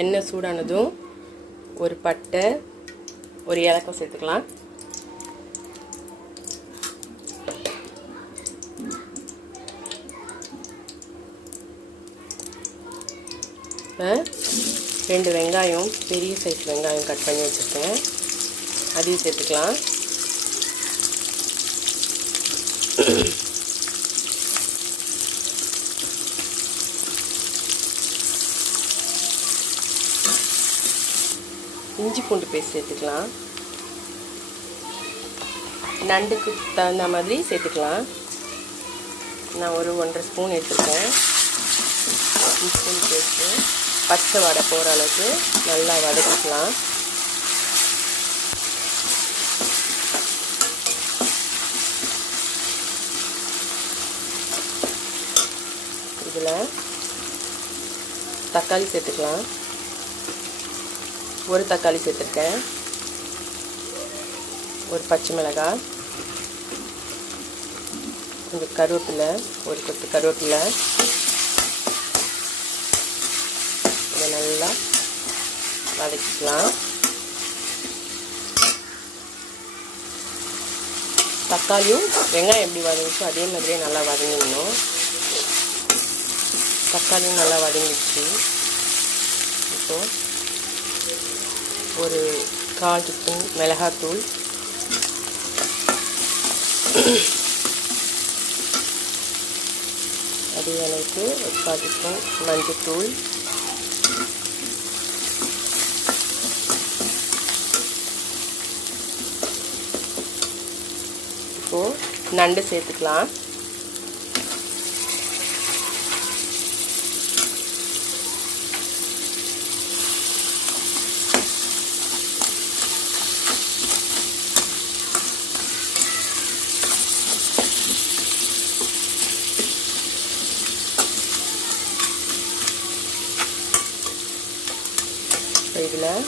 எண்ணெய் சூடானதும் ஒரு பட்டை, ஒரு ஏலக்காய் சேர்த்துக்கலாம். இப்போ 2 வெங்காயம், பெரிய சைஸ் வெங்காயம் கட் பண்ணி வச்சுருக்கேன், அதையும் சேர்த்துக்கலாம். இஞ்சி பூண்டு பேஸ்ட் சேர்த்துக்கலாம். நண்டுக்கு தகுந்த மாதிரி சேர்த்துக்கலாம். நான் ஒரு 1.5 ஸ்பூன் எடுத்துருக்கேன். இஞ்சி பூண்டு பேஸ்ட்டு பச்சை வடை போகிற அளவுக்கு நல்லா வதக்கிக்கலாம். இதில் தக்காளி சேர்த்துக்கலாம். ஒரு தக்காளி சேர்த்துருக்கேன். ஒரு பச்சை மிளகாய், கொஞ்சம் கருவேப்பிலை, ஒரு கொத்து கருவேப்பிலை. இதை நல்லா வதக்கிக்கலாம். தக்காளியும் வெங்காயம் எப்படி வதங்கிச்சோ அதே மாதிரியே நல்லா வதங்கிடணும். தக்காளியும் நல்லா வதங்கிடுச்சு. இப்போது ஒரு 1/4 டீஸ்பூன் மிளகாத்தூள், அதே அளவுக்கு ஒரு 1/4 டீஸ்பூன் மஞ்சள்தூள், இப்போது நண்டு சேர்த்துக்கலாம். இதில்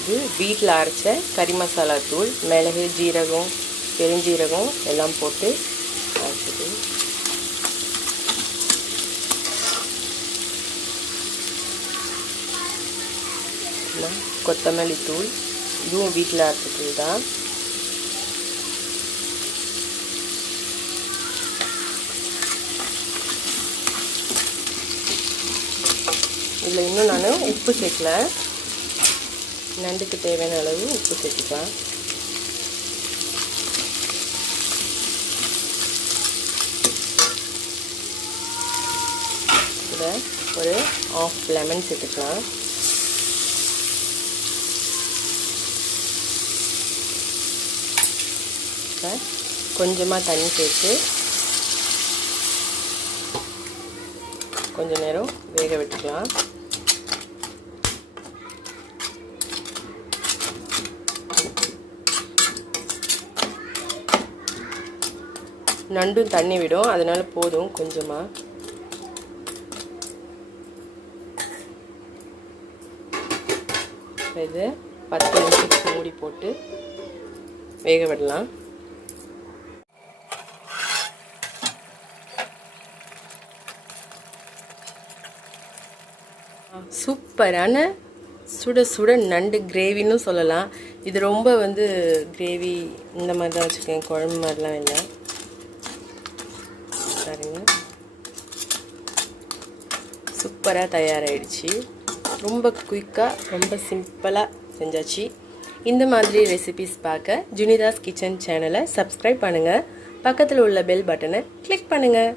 இது வீட்டில் அரைச்ச கறி மசாலா தூள், மிளகு, ஜீரகம், பெருஞ்சீரகம் எல்லாம் போட்டு அரைச்சது. கொத்தமல்லி தூள், இதுவும் வீட்டில் அரைச்ச தூள் தான். இதில் இன்னும் நான் உப்பு சேர்க்கல. நண்டுக்கு தேவையான அளவு உப்பு சேர்த்துக்கலாம். இதில் ஒரு 1/2 லெமன் சேர்த்துக்கலாம். கொஞ்சமாக தண்ணி சேர்த்து கொஞ்ச நேரம் வேக விட்டுக்கலாம். நண்டும் தண்ணி விடும், அதனால போதும் கொஞ்சமாக. இது 10 நிமிஷத்துக்கு மூடி போட்டு வேக விடலாம். சூப்பரான சுட சுட நண்டு கிரேவின்னு சொல்லலாம். இது ரொம்ப கிரேவி இந்த மாதிரி தான் வச்சுருக்கேன், குழம்பு மாதிரிலாம் இல்லை. பாருங்க, சூப்பராக தயாராகிடுச்சு. ரொம்ப குயிக்காக, ரொம்ப சிம்பிளாக செஞ்சாச்சு. இந்த மாதிரி ரெசிபிஸ் பார்க்க ஜுனிதாஸ் கிச்சன் சேனலை சப்ஸ்கிரைப் பண்ணுங்கள். பக்கத்தில் உள்ள பெல் பட்டனை கிளிக் பண்ணுங்கள்.